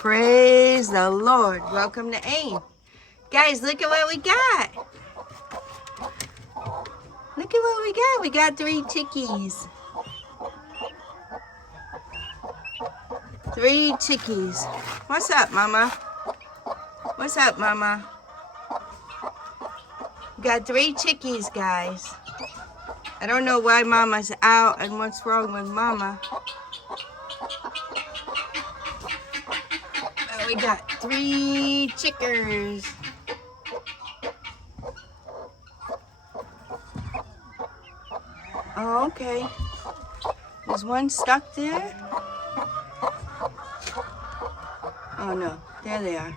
Praise the Lord. Welcome to AIM. Guys, look at what we got. Look at what we got. We got 3 chickies. 3 chickies. What's up, Mama? What's up, Mama? We got 3 chickies, guys. I don't know why Mama's out and what's wrong with Mama. But we got 3 chickers. Oh, okay. Is one stuck there? Oh no, there they are.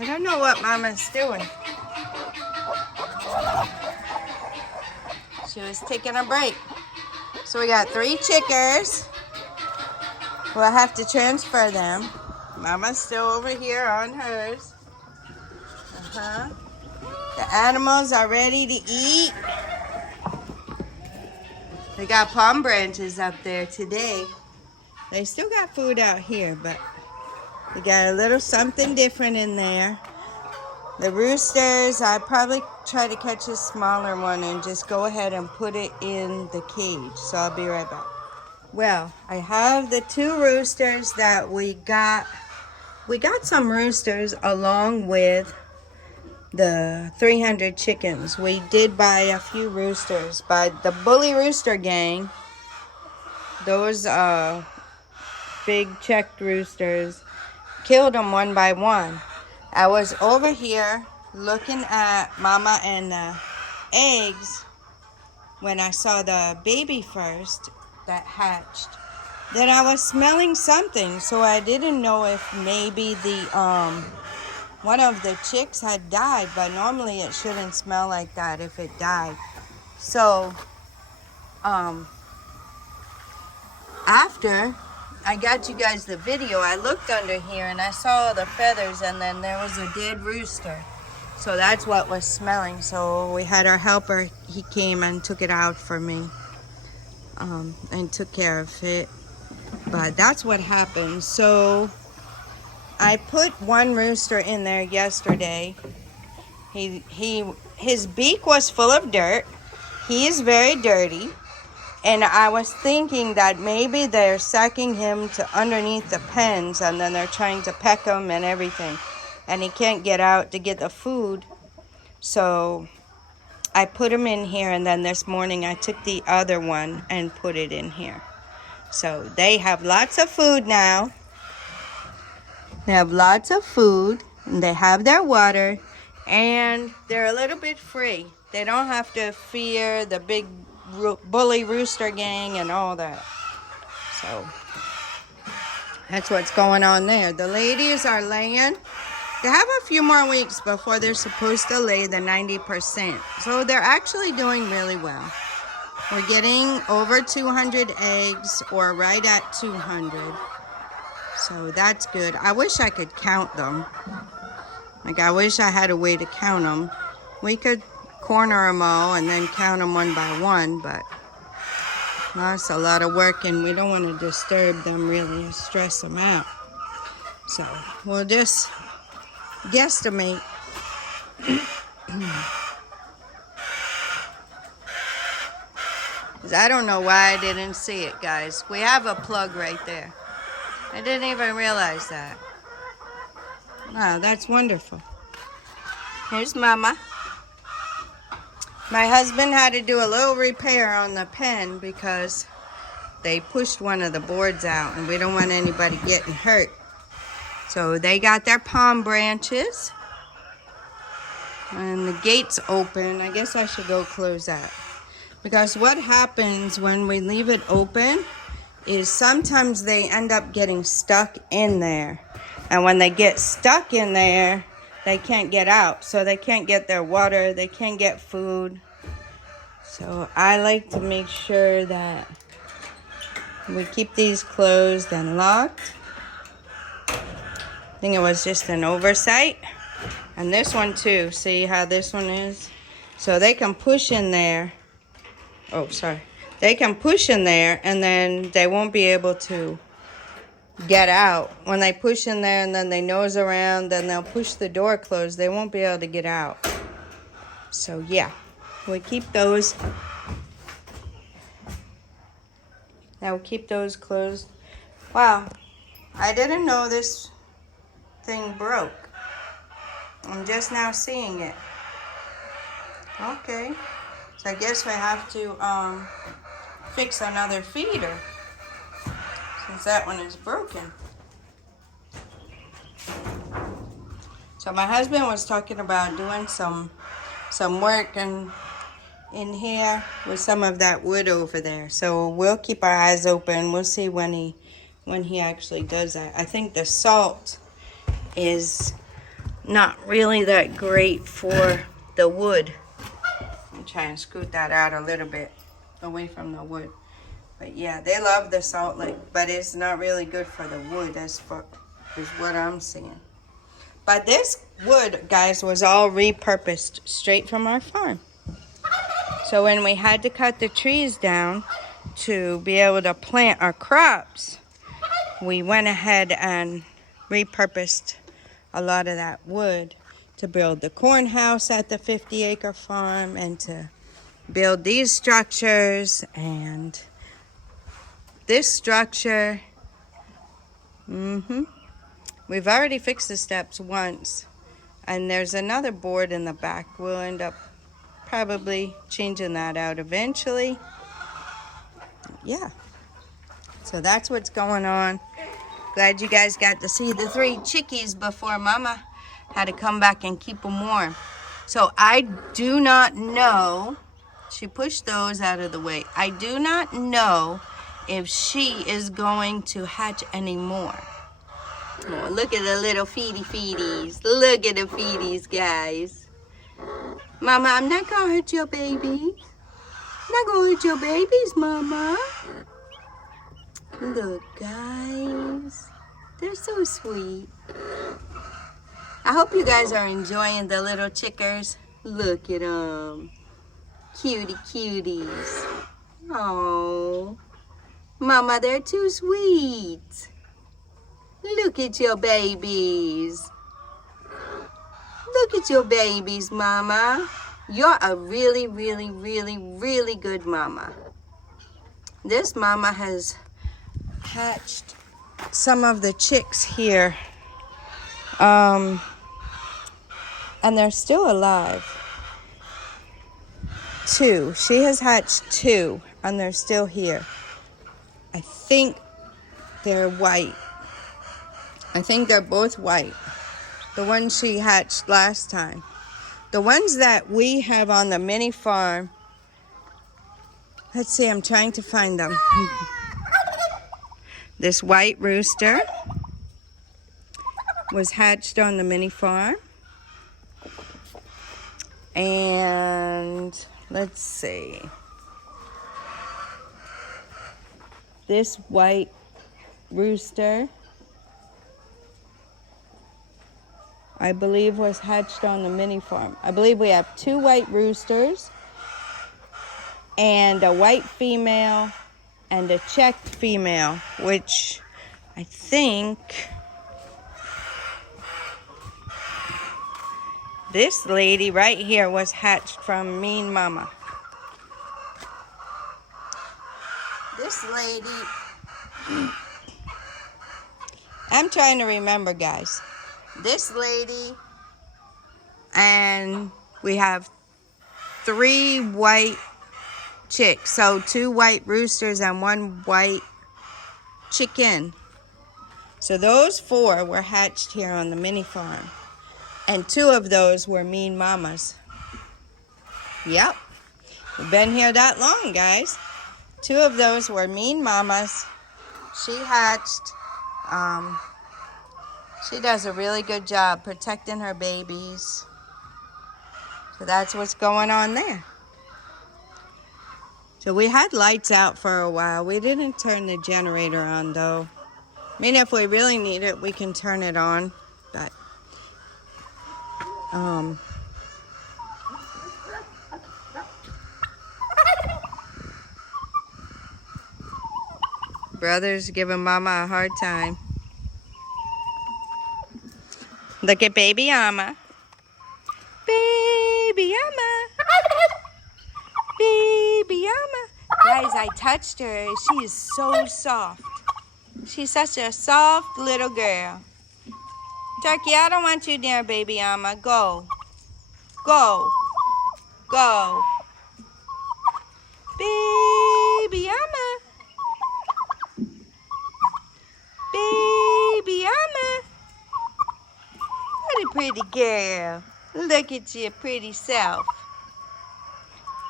I don't know what Mama's doing. She was taking a break. So we got 3 chickers. We'll have to transfer them. Mama's still over here on hers. The animals are ready to eat. They got palm branches up there today. They still got food out here, but we got a little something different in there. The roosters, I probably try to catch a smaller one and just go ahead and put it in the cage. So I'll be right back. Well, I have the 2 roosters that we got. We got some roosters along with the 300 chickens. We did buy a few roosters by the Bully Rooster Gang. Those big checked roosters. Killed them one by one. I was over here looking at Mama and the eggs when I saw the baby first that hatched. Then I was smelling something, so I didn't know if maybe the one of the chicks had died, but normally it shouldn't smell like that if it died. So after I got you guys the video, I looked under here and I saw the feathers, and then there was a dead rooster. So that's what was smelling. So we had our helper, he came and took it out for me and took care of it. But that's what happened. So I put one rooster in there yesterday. His beak was full of dirt. He is very dirty. And I was thinking that maybe they're sucking him to underneath the pens, and then they're trying to peck him and everything. And he can't get out to get the food. So I put him in here, and then this morning I took the other one and put it in here. So they have lots of food now. They have lots of food, and they have their water, and they're a little bit free. They don't have to fear the big Bully Rooster Gang and all that. So that's what's going on there. The ladies are laying. They have a few more weeks before they're supposed to lay the 90%. So they're actually doing really well. We're getting over 200 eggs, or right at 200. So that's good. I wish I could count them. Like, I wish I had a way to count them. We could corner them all and then count them one by one, but that's a lot of work, and we don't want to disturb them really and stress them out. So we'll just guesstimate. I don't know why I didn't see it, guys. We have a plug right there. I didn't even realize that. Wow, that's wonderful. Here's Mama. My husband had to do a little repair on the pen because they pushed one of the boards out, and we don't want anybody getting hurt. So they got their palm branches, and the gate's open. I guess I should go close that. Because what happens when we leave it open is sometimes they end up getting stuck in there. And when they get stuck in there, they can't get out. So they can't get their water, they can't get food. So I like to make sure that we keep these closed and locked. I think it was just an oversight. And this one too, see how this one is? So they can push in there. Oh, sorry. They can push in there and then they won't be able to get out. When they push in there and then they nose around, then they'll push the door closed. They won't be able to get out. So yeah, we keep those. Now we'll keep those closed. Wow, I didn't know this thing broke. I'm just now seeing it. Okay, so I guess we have to fix another feeder since that one is broken. So my husband was talking about doing some work in here with some of that wood over there. So we'll keep our eyes open. We'll see when he actually does that. I think the salt is not really that great for the wood. I'm trying to scoot that out a little bit away from the wood. But yeah, they love the salt lick, but it's not really good for the wood, is what I'm seeing. But this wood, guys, was all repurposed straight from our farm. So when we had to cut the trees down to be able to plant our crops, we went ahead and repurposed a lot of that wood to build the corn house at the 50-acre farm and to build these structures and this structure. We've already fixed the steps once, and there's another board in the back. We'll end up probably changing that out eventually. Yeah, so that's what's going on. Glad you guys got to see the 3 chickies before Mama had to come back and keep them warm. So I do not know, she pushed those out of the way. I do not know if she is going to hatch anymore. Oh, look at the little feedies. Look at the feedies, guys. Mama, I'm not gonna hurt your babies. I'm not gonna hurt your babies, Mama. Look, guys. They're so sweet. I hope you guys are enjoying the little chickers. Look at them. Cutie cuties. Oh, Mama, they're too sweet. Look at your babies. Look at your babies, Mama. You're a really, really, really, really good mama. This mama has hatched some of the chicks here. And they're still alive. 2. She has hatched 2, and they're still here. I think they're white. I think they're both white. The ones she hatched last time. The ones that we have on the MiniFarm. Let's see, I'm trying to find them. This white rooster was hatched on the MiniFarm. And let's see. This white rooster, I believe, was hatched on the MiniFarm. I believe we have 2 white roosters and a white female and a checked female, which I think this lady right here was hatched from Mean Mama. This lady, I'm trying to remember, guys. This lady, and we have 3 white chicks. So 2 white roosters and 1 white chicken. So those 4 were hatched here on the MiniFarm. And 2 of those were Mean Mamas. Yep. We've been here that long, guys. 2 of those were Mean Mamas. She hatched. She does a really good job protecting her babies. So that's what's going on there. So we had lights out for a while. We didn't turn the generator on, though. I mean, if we really need it, we can turn it on. But Brother's giving Mama a hard time. Look at baby Amma. Baby Amma. Baby Amma. Guys, I touched her. She is so soft. She's such a soft little girl. Turkey, I don't want you near baby Amma. Go. Go. Go. Baby Amma. Baby Amma. What a pretty girl. Look at your pretty self.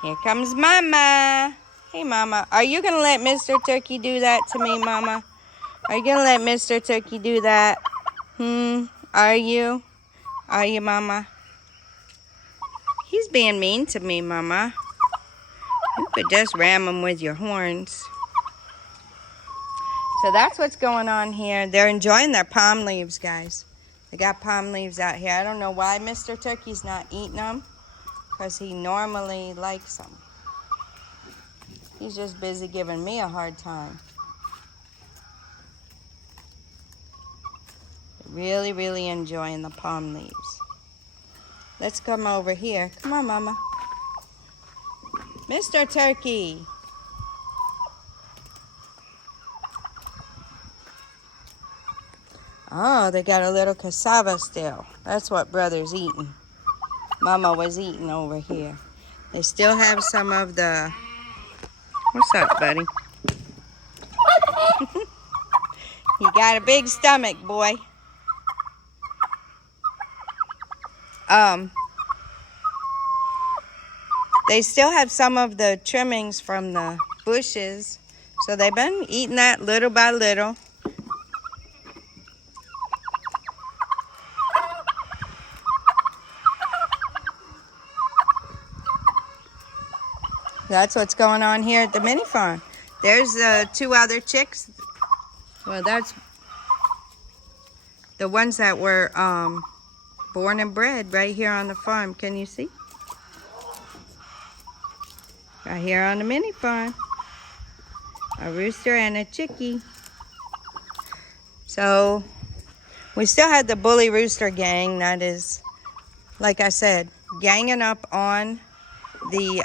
Here comes Mama. Hey, Mama. Are you going to let Mr. Turkey do that to me, Mama? Are you going to let Mr. Turkey do that? Are you? Are you, Mama? He's being mean to me, Mama. You could just ram him with your horns. So that's what's going on here. They're enjoying their palm leaves, guys. They got palm leaves out here. I don't know why Mr. Turkey's not eating them, because he normally likes them. He's just busy giving me a hard time. Really, really enjoying the palm leaves. Let's come over here. Come on, Mama. Mr. Turkey. Oh, they got a little cassava still. That's what Brother's eating. Mama was eating over here. They still have some of the... What's up, buddy? You got a big stomach, boy. They still have some of the trimmings from the bushes. So they've been eating that little by little. That's what's going on here at the mini farm. There's 2 other chicks. Well, that's the ones that were born and bred right here on the farm. Can you see? Right here on the mini farm. A rooster and a chickie. So we still had the bully rooster gang that is, like I said, ganging up on the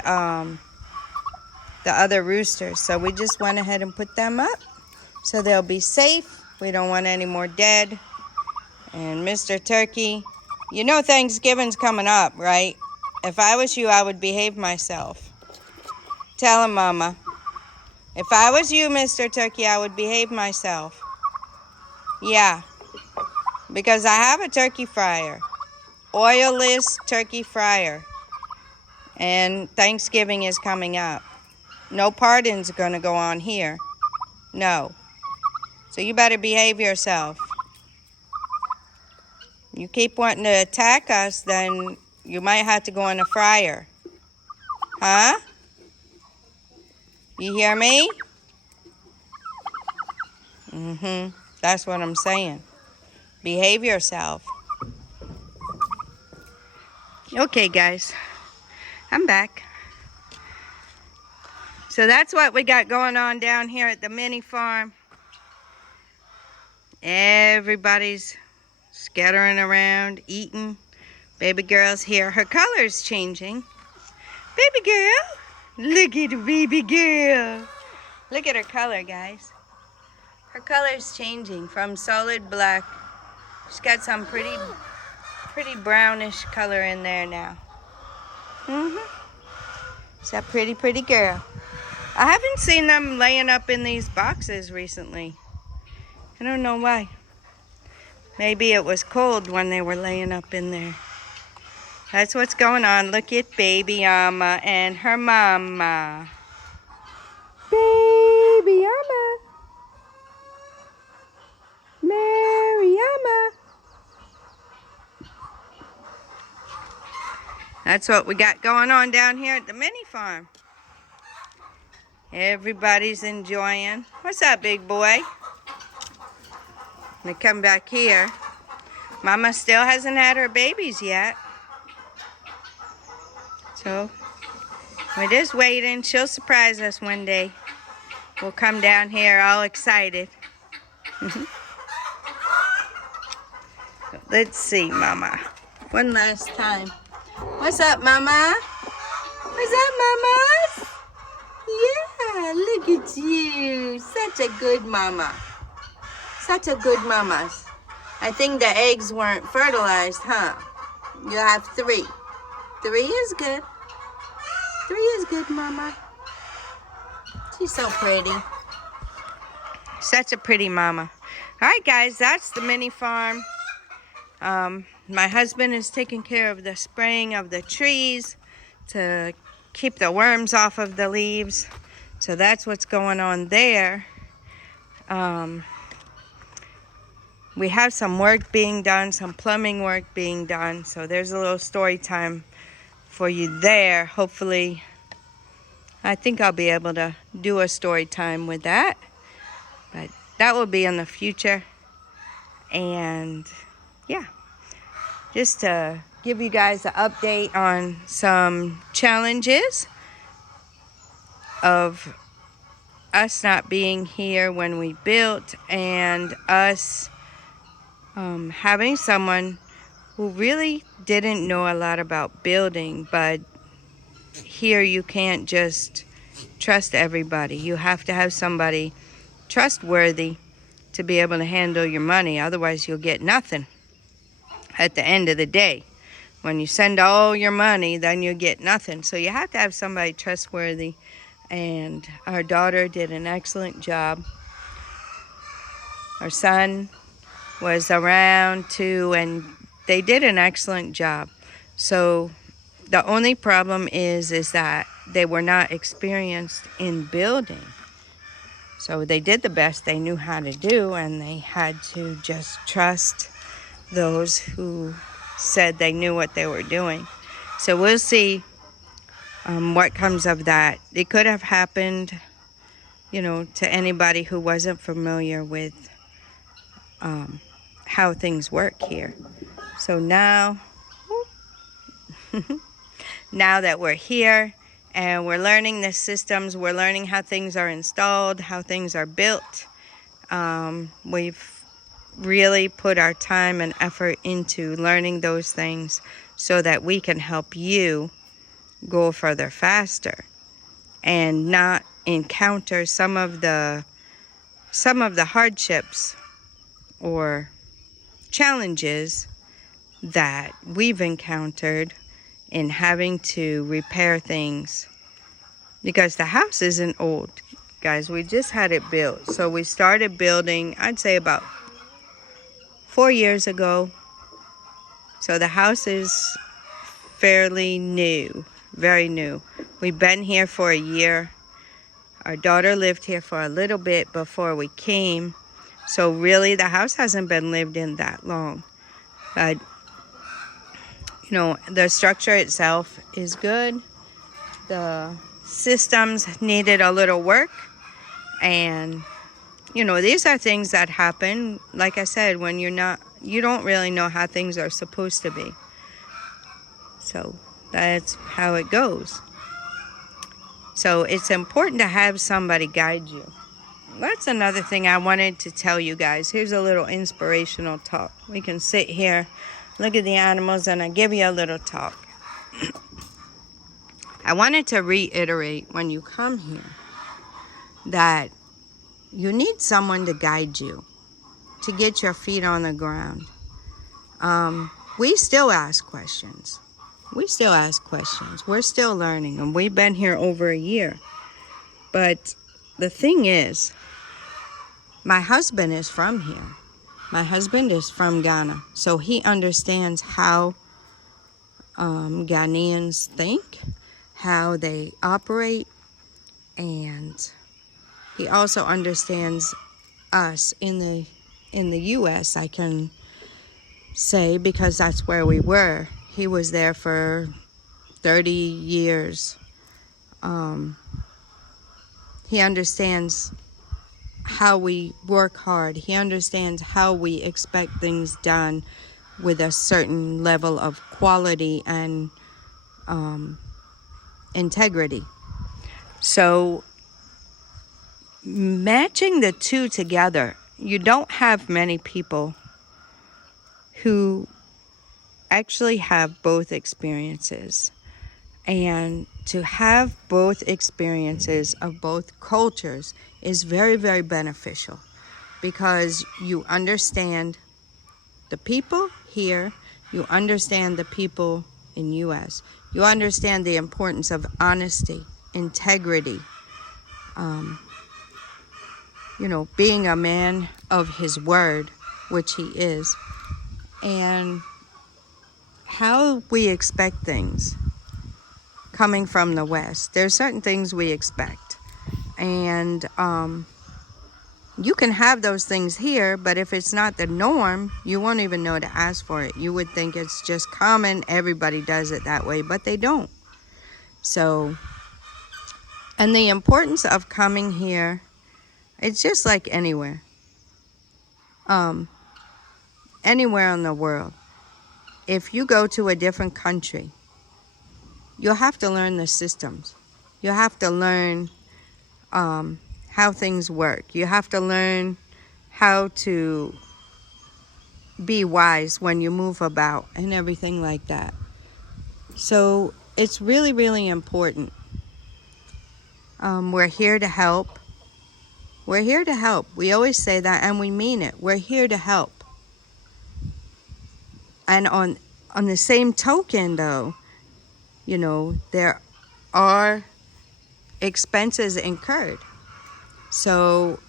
other roosters. So we just went ahead and put them up so they'll be safe. We don't want any more dead. And Mr. Turkey, you know Thanksgiving's coming up, right? If I was you, I would behave myself. Tell him, Mama. If I was you, Mr. Turkey, I would behave myself. Yeah. Because I have a turkey fryer. Oilless turkey fryer. And Thanksgiving is coming up. No pardons are going to go on here. No. So you better behave yourself. You keep wanting to attack us, then you might have to go in a fryer. Huh? You hear me? That's what I'm saying. Behave yourself. Okay, guys. I'm back. So that's what we got going on down here at the mini farm. Everybody's scattering around, eating. Baby girl's here. Her color's changing. Baby girl. Look at the baby girl. Look at her color, guys. Her color's changing from solid black. She's got some pretty brownish color in there now. It's that pretty girl. I haven't seen them laying up in these boxes recently. I don't know why. Maybe it was cold when they were laying up in there. That's what's going on. Look at baby Amma and her mama. Baby Amma. Mary Amma. That's what we got going on down here at the mini farm. Everybody's enjoying. What's up, big boy? Let me come back here. Mama still hasn't had her babies yet. So we're just waiting. She'll surprise us one day. will come down here all excited. Let's see, Mama. One last time. What's up, Mama? What's up, Mama? Yeah, look at you. Such a good mama. Such a good mama. I think the eggs weren't fertilized, huh? You have 3. 3 is good. 3 is good, Mama. She's so pretty. Such a pretty mama. All right, guys, that's the mini farm. My husband is taking care of the spraying of the trees to keep the worms off of the leaves. So that's what's going on there. We have some work being done, some plumbing work being done. So there's a little story time for you there. Hopefully, I think I'll be able to do a story time with that. But that will be in the future. And yeah, just to give you guys an update on some challenges of us not being here when we built, and us having someone who really didn't know a lot about building. But here you can't just trust everybody. You have to have somebody trustworthy to be able to handle your money. Otherwise you'll get nothing at the end of the day. When you send all your money, then you get nothing. So you have to have somebody trustworthy. And our daughter did an excellent job. Our son was around too, and they did an excellent job. So the only problem is that they were not experienced in building. So they did the best they knew how to do, and they had to just trust those who said they knew what they were doing. So we'll see what comes of that. It could have happened, to anybody who wasn't familiar with how things work here. So now, now that we're here and we're learning the systems, we're learning how things are installed, how things are built. We've really put our time and effort into learning those things so that we can help you go further faster and not encounter some of the hardships or challenges that we've encountered in having to repair things, because the house isn't old, guys. We just had it built. So we started building, I'd say about 4 years ago. So the house is fairly new, very new. We've been here for a year. Our daughter lived here for a little bit before we came. So really the house hasn't been lived in that long. But the structure itself is good. The systems needed a little work. And these are things that happen, like I said, when you don't really know how things are supposed to be. So that's how it goes. So it's important to have somebody guide you. That's another thing I wanted to tell you guys. Here's a little inspirational talk. We can sit here, look at the animals, and I give you a little talk. I wanted to reiterate, when you come here, that you need someone to guide you, to get your feet on the ground. We still ask questions. We're still learning, and we've been here over a year. But the thing is, my husband is from here. My husband is from Ghana, so he understands how Ghanaians think, how they operate, and he also understands us in the U.S., I can say, because that's where we were. He was there for 30 years. He understands how we work hard. He understands how we expect things done with a certain level of quality and integrity. So matching the two together, you don't have many people who actually have both experiences. And to have both experiences of both cultures is very, very beneficial, because you understand the people here, you understand the people in US, you understand the importance of honesty, integrity, being a man of his word, which he is, and how we expect things coming from the West. There's certain things we expect, and you can have those things here, but if it's not the norm, you won't even know to ask for it. You would think it's just common, everybody does it that way, but they don't. So, and the importance of coming here, it's just like anywhere in the world. If you go to a different country, you'll have to learn the systems. You'll have to learn how things work. You have to learn how to be wise when you move about and everything like that. So it's really, really important. We're here to help. We're here to help. We always say that, and we mean it. We're here to help. And on the same token, though, there are expenses incurred. So,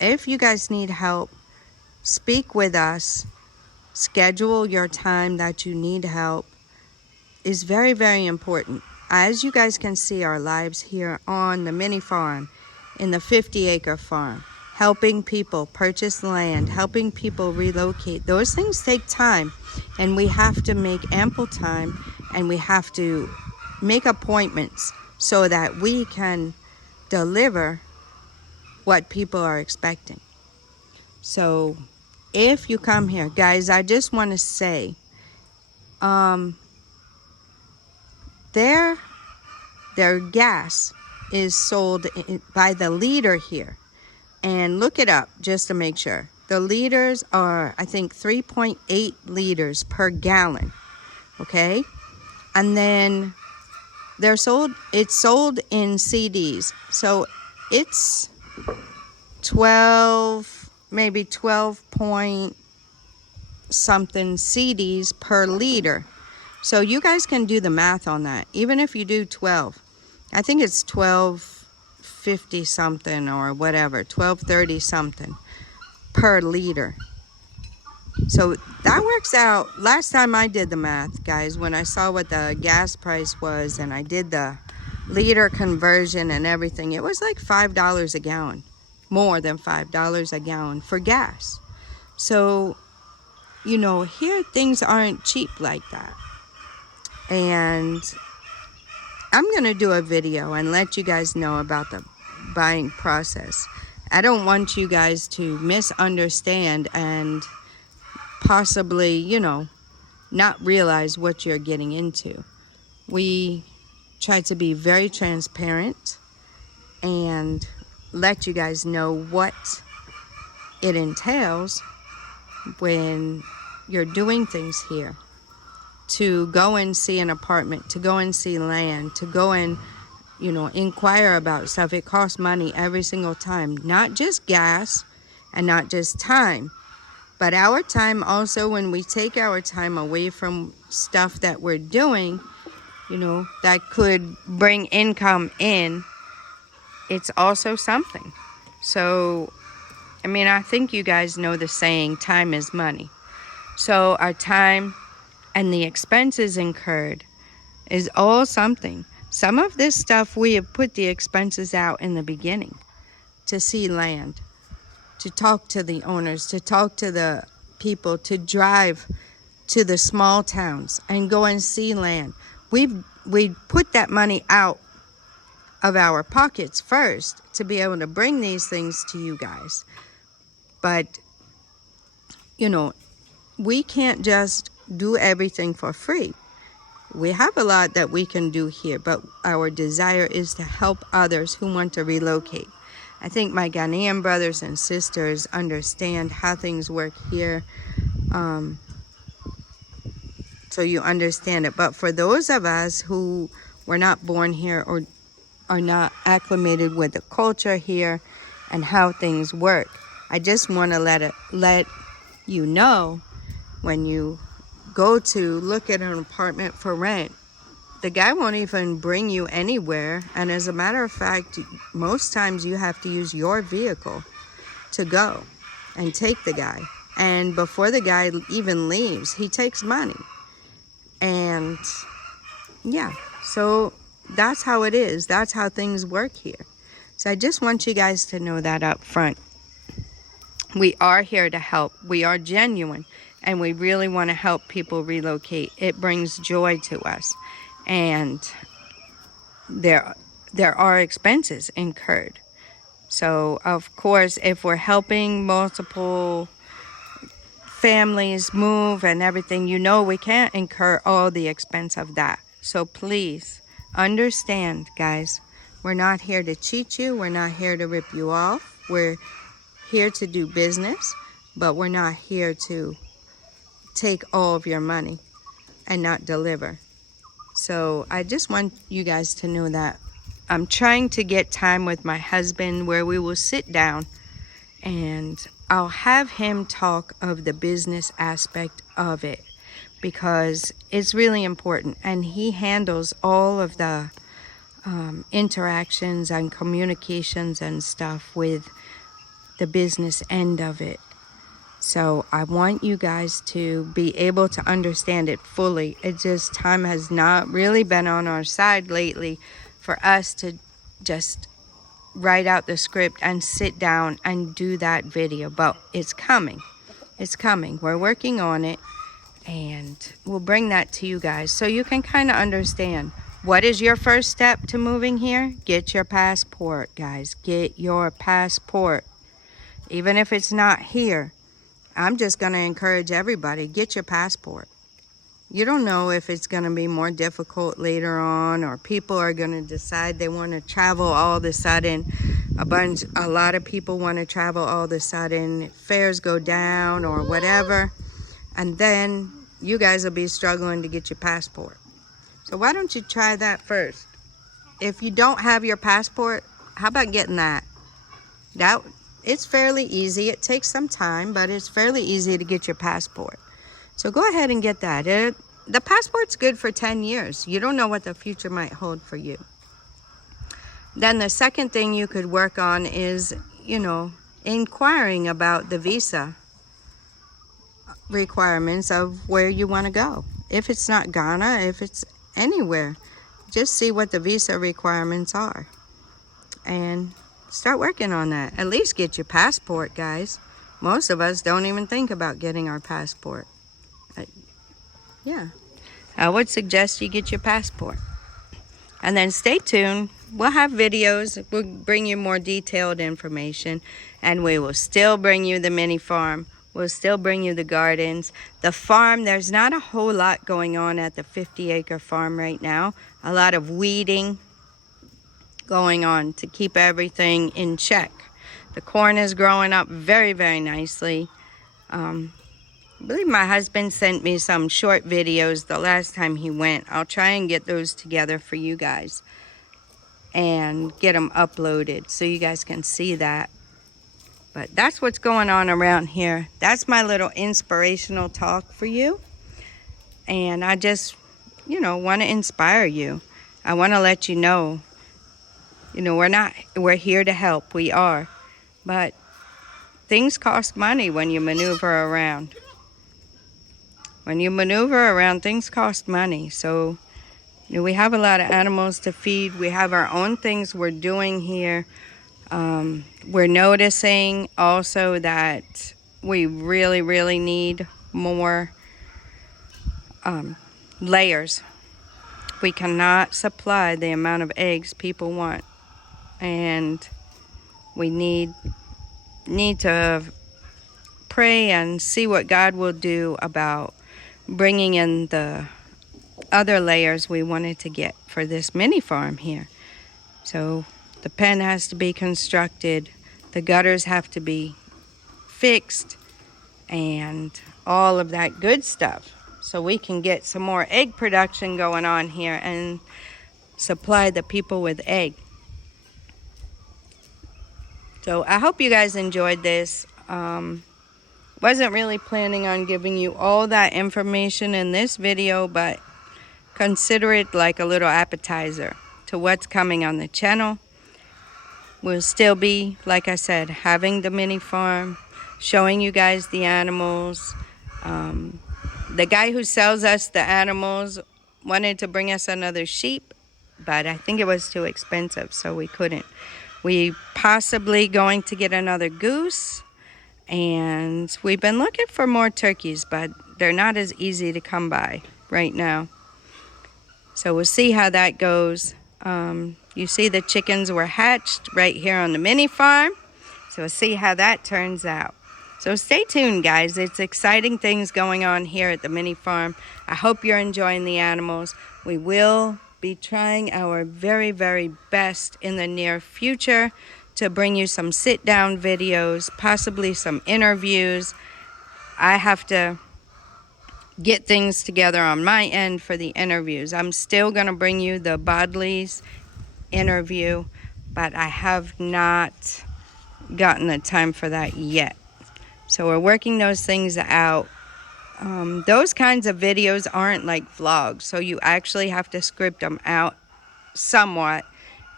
if you guys need help, speak with us. Schedule your time that you need help. Is very, very important. As you guys can see, our lives here on the MiniFarm, in the 50-acre farm, helping people purchase land, helping people relocate. Those things take time, and we have to make ample time, and we have to make appointments so that we can deliver what people are expecting. So if you come here, guys, I just want to say, their gas is sold by the liter here. And look it up just to make sure. The liters are, I think, 3.8 liters per gallon. Okay? And then it's sold in CDs. So it's 12 point something CDs per liter. So you guys can do the math on that. Even if you do 12, I think it's 12.50 something or whatever, 12.30 something per liter. So that works out. Last time I did the math, guys, when I saw what the gas price was and I did the liter conversion and everything, it was like $5 a gallon, more than $5 a gallon for gas. So, here things aren't cheap like that. And I'm going to do a video and let you guys know about the buying process. I don't want you guys to misunderstand and possibly, not realize what you're getting into. We try to be very transparent and let you guys know what it entails when you're doing things here. To go and see an apartment, to go and see land, to go and, inquire about stuff. It costs money every single time. Not just gas and not just time, but our time also. When we take our time away from stuff that we're doing, that could bring income in, it's also something. So, I think you guys know the saying, time is money. So our time and the expenses incurred is all something. Some of this stuff we have put the expenses out in the beginning to see land, to talk to the owners, to talk to the people, to drive to the small towns and go and see land. We put that money out of our pockets first to be able to bring these things to you guys. But, we can't just do everything for free. We have a lot that we can do here, but our desire is to help others who want to relocate. I think my Ghanaian brothers and sisters understand how things work here. So you understand it. But for those of us who were not born here or are not acclimated with the culture here and how things work, I just want to let you know, when you go to look at an apartment for rent, the guy won't even bring you anywhere. And as a matter of fact, most times you have to use your vehicle to go and take the guy. And before the guy even leaves, he takes money. And yeah, so that's how it is. That's how things work here. So I just want you guys to know that up front. We are here to help. We are genuine, and we really want to help people relocate. It brings joy to us. And there are expenses incurred. So of course, if we're helping multiple families move and everything, you know we can't incur all the expense of that. So please understand, guys, we're not here to cheat you. We're not here to rip you off. We're here to do business, but we're not here to take all of your money and not deliver. So I just want you guys to know that I'm trying to get time with my husband where we will sit down and I'll have him talk of the business aspect of it, because it's really important, and he handles all of the interactions and communications and stuff with the business end of it. So I want you guys to be able to understand it fully. It just, time has not really been on our side lately for us to just write out the script and sit down and do that video. But it's coming. It's coming. We're working on it, and we'll bring that to you guys so you can kind of understand. What is your first step to moving here? Get your passport, guys. Get your passport. Even if it's not here, I'm just going to encourage everybody, get your passport. You don't know if it's going to be more difficult later on, or people are going to decide they want to travel all of a sudden. A lot of people want to travel all of a sudden. Fares go down or whatever. And then you guys will be struggling to get your passport. So why don't you try that first? If you don't have your passport, how about getting that? It's fairly easy. It takes some time, but it's fairly easy to get your passport. So go ahead and get that. The passport's good for 10 years. You don't know what the future might hold for you. Then the second thing you could work on is, inquiring about the visa requirements of where you want to go. If it's not Ghana, if it's anywhere, just see what the visa requirements are. And start working on that. At least get your passport, guys. Most of us don't even think about getting our passport. Yeah, I would suggest you get your passport. And then stay tuned. We'll have videos. We'll bring you more detailed information. And we will still bring you the mini farm. We'll still bring you the gardens. The farm, there's not a whole lot going on at the 50-acre farm right now. A lot of weeding going on to keep everything in check. The corn is growing up very, very nicely. I believe my husband sent me some short videos the last time he went. I'll try and get those together for you guys and get them uploaded so you guys can see that. But that's what's going on around here. That's my little inspirational talk for you. And I just, want to inspire you. I want to let you know, we're here to help. We are. But things cost money when you maneuver around. When you maneuver around, things cost money. So, we have a lot of animals to feed. We have our own things we're doing here. We're noticing also that we really, really need more layers. We cannot supply the amount of eggs people want. And we need to pray and see what God will do about bringing in the other layers we wanted to get for this mini farm here. So The pen has to be constructed. The gutters have to be fixed and all of that good stuff, so we can get some more egg production going on here and supply the people with egg. So I hope you guys enjoyed this. Wasn't really planning on giving you all that information in this video, but consider it like a little appetizer to what's coming on the channel. We'll still be, like I said, having the mini farm, showing you guys the animals. The guy who sells us the animals wanted to bring us another sheep, but I think it was too expensive, so we couldn't. We possibly going to get another goose, and we've been looking for more turkeys, but they're not as easy to come by right now. So we'll see how that goes. You see the chickens were hatched right here on the mini farm, so we'll see how that turns out. So stay tuned, guys. It's exciting things going on here at the mini farm. I hope you're enjoying the animals. We will be trying our very, very best in the near future to bring you some sit-down videos, possibly some interviews. I have to get things together on my end for the interviews. I'm still going to bring you the Bodley's interview, but I have not gotten the time for that yet. So we're working those things out. Those kinds of videos aren't like vlogs, so you actually have to script them out somewhat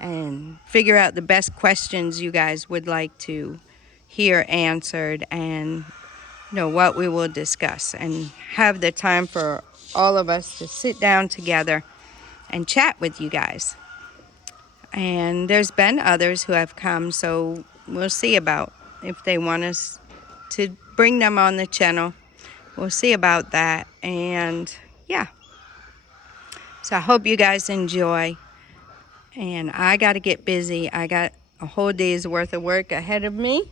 and figure out the best questions you guys would like to hear answered, and what we will discuss, and have the time for all of us to sit down together and chat with you guys. And there's been others who have come, so we'll see about if they want us to bring them on the channel. We'll see about that. And yeah, so I hope you guys enjoy, and I got to get busy. I got a whole day's worth of work ahead of me,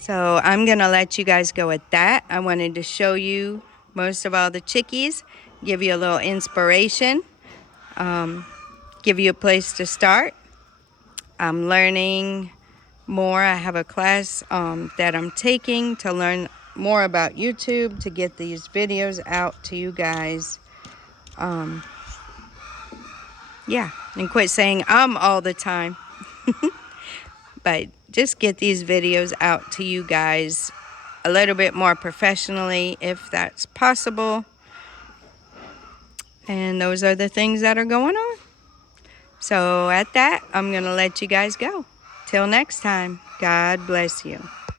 so I'm gonna let you guys go at that. I wanted to show you most of all the chickies, give you a little inspiration, give you a place to start. I'm learning more. I have a class that I'm taking to learn more about YouTube, to get these videos out to you guys. Yeah, and quit saying all the time. But just get these videos out to you guys a little bit more professionally, if that's possible. And those are the things that are going on. So at that, I'm going to let you guys go. Till next time, God bless you.